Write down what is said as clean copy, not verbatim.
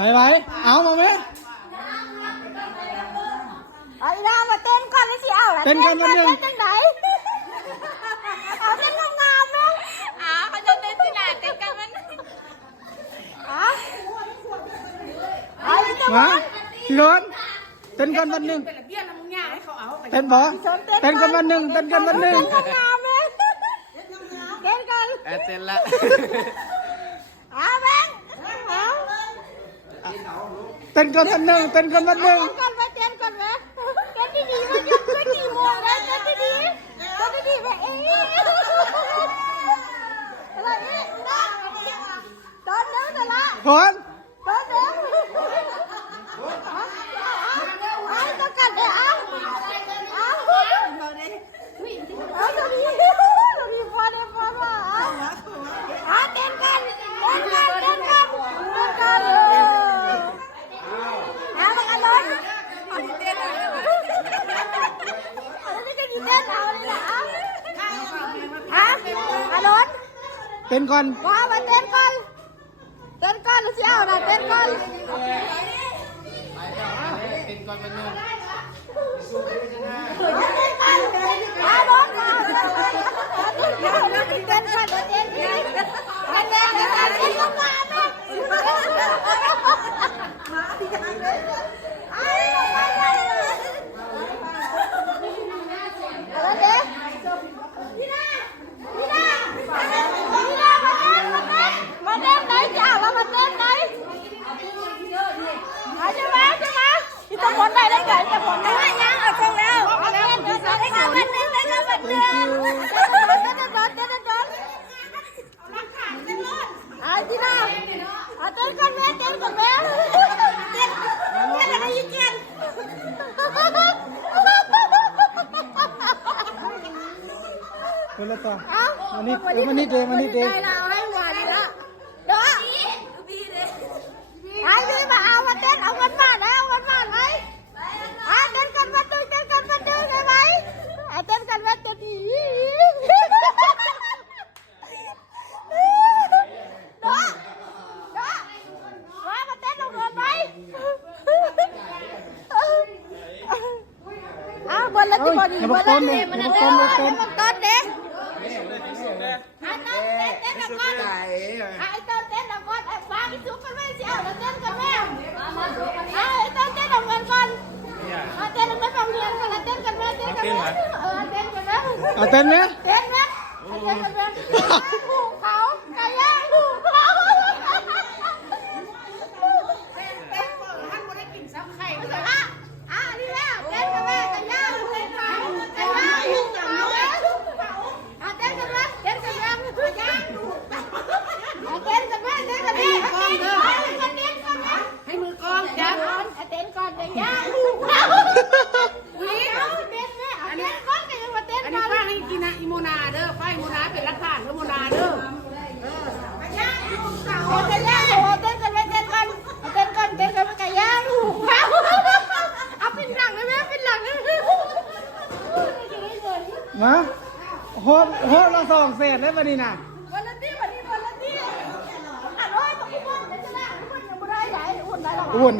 ไปเอามาไหมไอ้น้ามาเต้นก่อนเลยสิเอาละเต้นกันวันหนึ่งเต้นไหนเอาเต้นงามๆนะเขาจะเต้นที่ไหนเต้นกันมันมาพี่รถเต้นกันวันหนึ่งเต้นบอเต้นกันวันหนึ่งเต้นกันวันหนึ่งงามๆเลยเต้นกันเต้นละแบงเต้นกันวันหนึ่งเต้นกันวันหนึ่งก่อนไปเต้นก่อนไหมเต้นดีๆมันยังไม่กี่โมงแล้วเต้นดีๆเต้นดีๆแบบอะไรนี่ตอนนี้แต่ละคนตอนนี้ต้องกันเลยเอาตัวนี้พอได้พอว่าเต้นกันมันกันเลยเต้นไม่ได้เต้นเอาเลยนะอารมณ์เต้นก่อนว่ามาเต้นก่อนแล้วสิเอานะเต้นก่อนคนได้ได้กันแต่ผมไม่ให้ยังเอาตรงแล้วได้กันวันนึงได้กันวันนึงที่น่าเต้นกันแม่เต้นกันแม่เต้นอะไรยิ่งเต้นคนละต่อมันนี่เดย์เราให้หวานละเด้อไอ้พี่มาเอามาเต้นเอากันมาแล้วเอากันมาไหมเต้นกันมาตึ้งได้ไหมเต้นกันมาตึ้งดีเด้อมาเต้นลงเงินไหมบนละที่บนอีกบนละที่มันเต้นเด้ไอ้ต้นเต้นแล้วก็ไอ้ต้นเต้นแล้วก็ไอ้ฟ้าไอ้ซุปกันไม่เสียแล้วเต้นกันแม่ไอ้ต้นเต้นลงเงินก่อนเต้นไม่ฟังเรียนกันเต้นกันแม่เต้นกันแม่เต้นกันแม่เต้นไหมเต้นไหมเต้นกันแม่ผูกเขาไก่ย่างผูกเขาเต้นก่อนท่านไม่ได้กินซ้ำไข่เลยนี่แม่เต้นกันแม่ไก่ย่างผูกเขาไก่ย่างผูกเขาเต้นกันแม่เต้นกันแม่ไก่ย่างผูกเขาเต้นกันแม่เต้นกันแม่ให้มือกองจับเต้นก่อนไก่ย่างผูกเขาเต้นแม่เต้นก่อนไก่ย่างมาเต้นก่อน อันนี้ป้าให้กินนะอิโมนาเด้อป้าอิโมนาเป็นรักฐานอิโมนาเด้อ ไก่ย่างผูกเขาเต้นกันเต้นกันแม่เต้นก่อนเต้นก่อนไก่ย่างผูกเขาเอาเป็นหลังเลยแม่เป็นหลังเลย มาโหเราสองเศษแล้ววันนี้น่ะวันละที่อันร้อยบอกคุณจะได้คุณยังไม่ได้ใหญ่อุ่นได้หรออ้วน